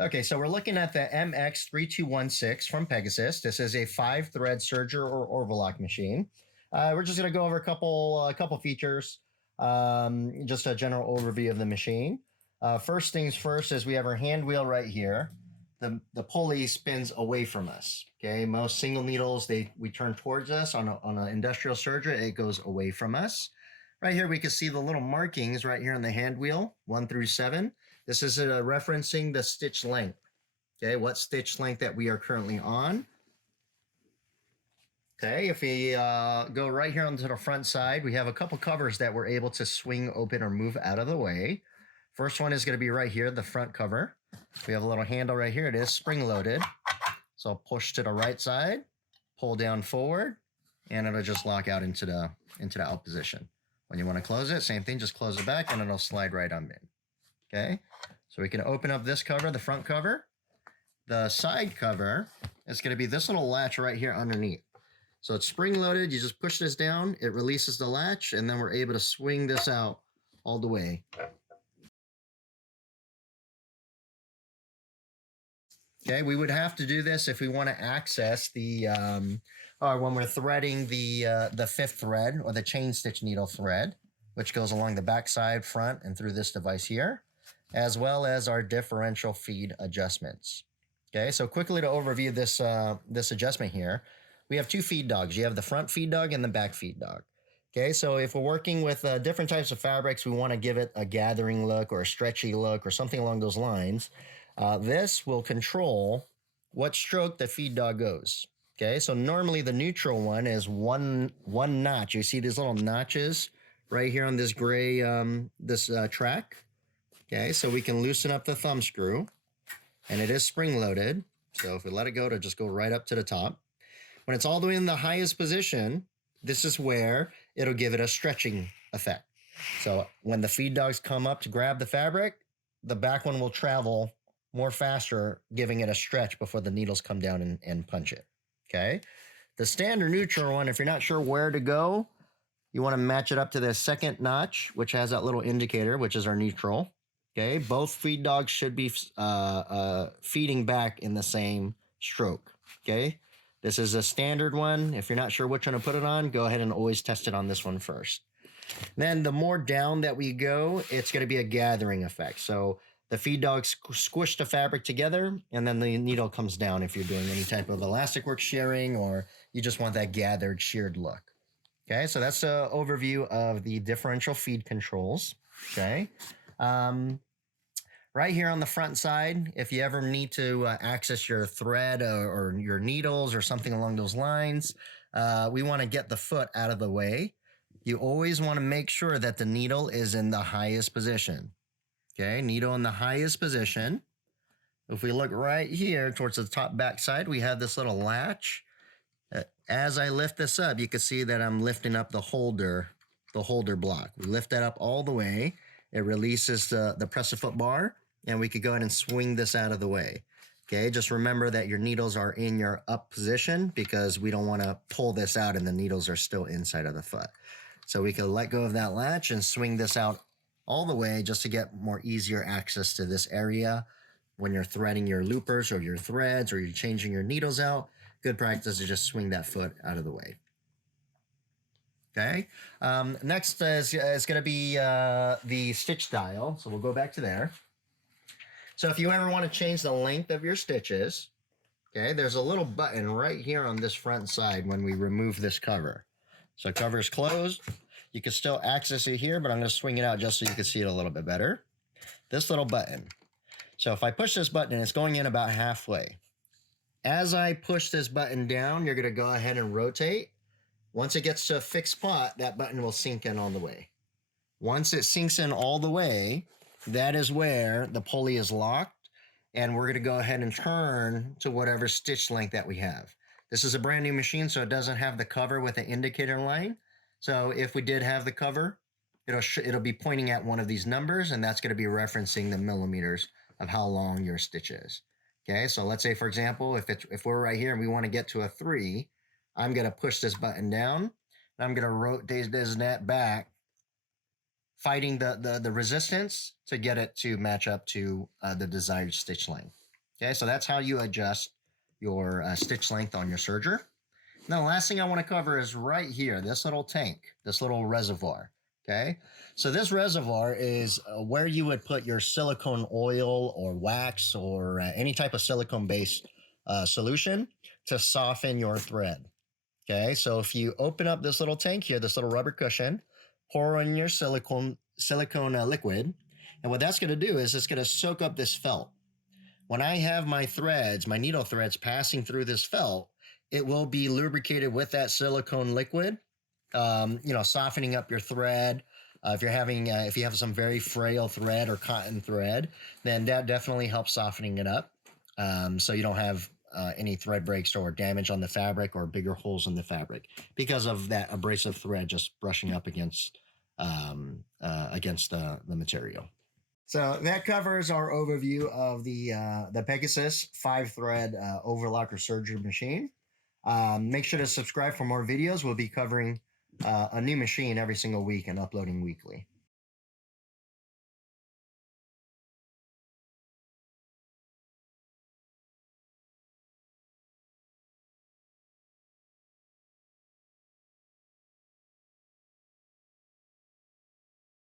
Okay, so we're looking at the MX3216 from Pegasus. This is a 5-thread serger or overlock machine. We're just going to go over a couple features, just a general overview of the machine. First things first is we have our hand wheel right here. The pulley spins away from us. Okay, most single needles we turn towards us. On an industrial serger, it goes away from us. Right here, we can see the little markings right here on the hand wheel, 1 through 7. This is referencing the stitch length. Okay, what stitch length that we are currently on. Okay, if we go right here onto the front side, we have a couple covers that we're able to swing open or move out of the way. First one is going to be right here, the front cover. We have a little handle right here. It is spring loaded. So I'll push to the right side, pull down forward, and it'll just lock out into the out position. When you want to close it, same thing, just close it back and it'll slide right on in. Okay, so we can open up this cover, the front cover. The side cover is going to be this little latch right here underneath. So it's spring loaded. You just push this down, it releases the latch, and then we're able to swing this out all the way. Okay, we would have to do this if we want to access the, or when we're threading the 5th thread or the chain stitch needle thread, which goes along the back side, front, and through this device here, as well as our differential feed adjustments. Okay, so quickly to overview this adjustment here, we have 2 feed dogs. You have the front feed dog and the back feed dog. Okay, so if we're working with different types of fabrics, we want to give it a gathering look or a stretchy look or something along those lines. This will control what stroke the feed dog goes. Okay, so normally the neutral one is one notch. You see these little notches right here on this gray track. Okay, so we can loosen up the thumb screw, and it is spring loaded. So if we let it go, it'll just go right up to the top. When it's all the way in the highest position, this is where it'll give it a stretching effect. So when the feed dogs come up to grab the fabric, the back one will travel more faster, giving it a stretch before the needles come down and punch it. Okay. The standard neutral one, if you're not sure where to go, you want to match it up to the second notch, which has that little indicator, which is our neutral. Okay. Both feed dogs should be feeding back in the same stroke. Okay. This is a standard one. If you're not sure which one to put it on, go ahead and always test it on this one first. Then the more down that we go, it's going to be a gathering effect. So the feed dogs squish the fabric together, and then the needle comes down if you're doing any type of elastic work shearing or you just want that gathered, sheared look. Okay, so that's an overview of the differential feed controls. Okay. Right here on the front side, if you ever need to access your thread or your needles or something along those lines, we want to get the foot out of the way. You always want to make sure that the needle is in the highest position. Okay, needle in the highest position. If we look right here towards the top back side, we have this little latch. As I lift this up, you can see that I'm lifting up the holder block. We lift that up all the way. It releases the press-a-foot bar, and we could go ahead and swing this out of the way. Okay, just remember that your needles are in your up position because we don't want to pull this out and the needles are still inside of the foot. So we can let go of that latch and swing this out all the way just to get more easier access to this area when you're threading your loopers or your threads or you're changing your needles out. Good practice to just swing that foot out of the way. Okay, next is going to be the stitch dial. So we'll go back to there. So if you ever want to change the length of your stitches, okay, there's a little button right here on this front side when we remove this cover. So cover is closed. You can still access it here, but I'm going to swing it out just so you can see it a little bit better. This little button. So if I push this button, it's going in about halfway. As I push this button down, you're going to go ahead and rotate. Once it gets to a fixed spot, that button will sink in all the way. Once it sinks in all the way, that is where the pulley is locked, and we're going to go ahead and turn to whatever stitch length that we have. This is a brand new machine, so it doesn't have the cover with an indicator line. So if we did have the cover, it'll be pointing at one of these numbers, and that's going to be referencing the millimeters of how long your stitch is. Okay, so let's say, for example, if we're right here and we want to get to a 3, I'm going to push this button down, and I'm going to rotate this net back, fighting the resistance to get it to match up to the desired stitch length. Okay, so that's how you adjust your stitch length on your serger. Now, the last thing I want to cover is right here, this little tank, this little reservoir. Okay, so this reservoir is where you would put your silicone oil or wax or any type of silicone-based solution to soften your thread. Okay, so if you open up this little tank here, this little rubber cushion, pour in your silicone liquid, and what that's going to do is it's going to soak up this felt. When I have my threads, my needle threads passing through this felt, it will be lubricated with that silicone liquid, softening up your thread. If you have some very frail thread or cotton thread, then that definitely helps softening it up. So you don't have any thread breaks or damage on the fabric or bigger holes in the fabric because of that abrasive thread just brushing up against the material. So that covers our overview of the Pegasus 5-thread overlock or Serger machine. Make sure to subscribe for more videos. We'll be covering a new machine every single week and uploading weekly.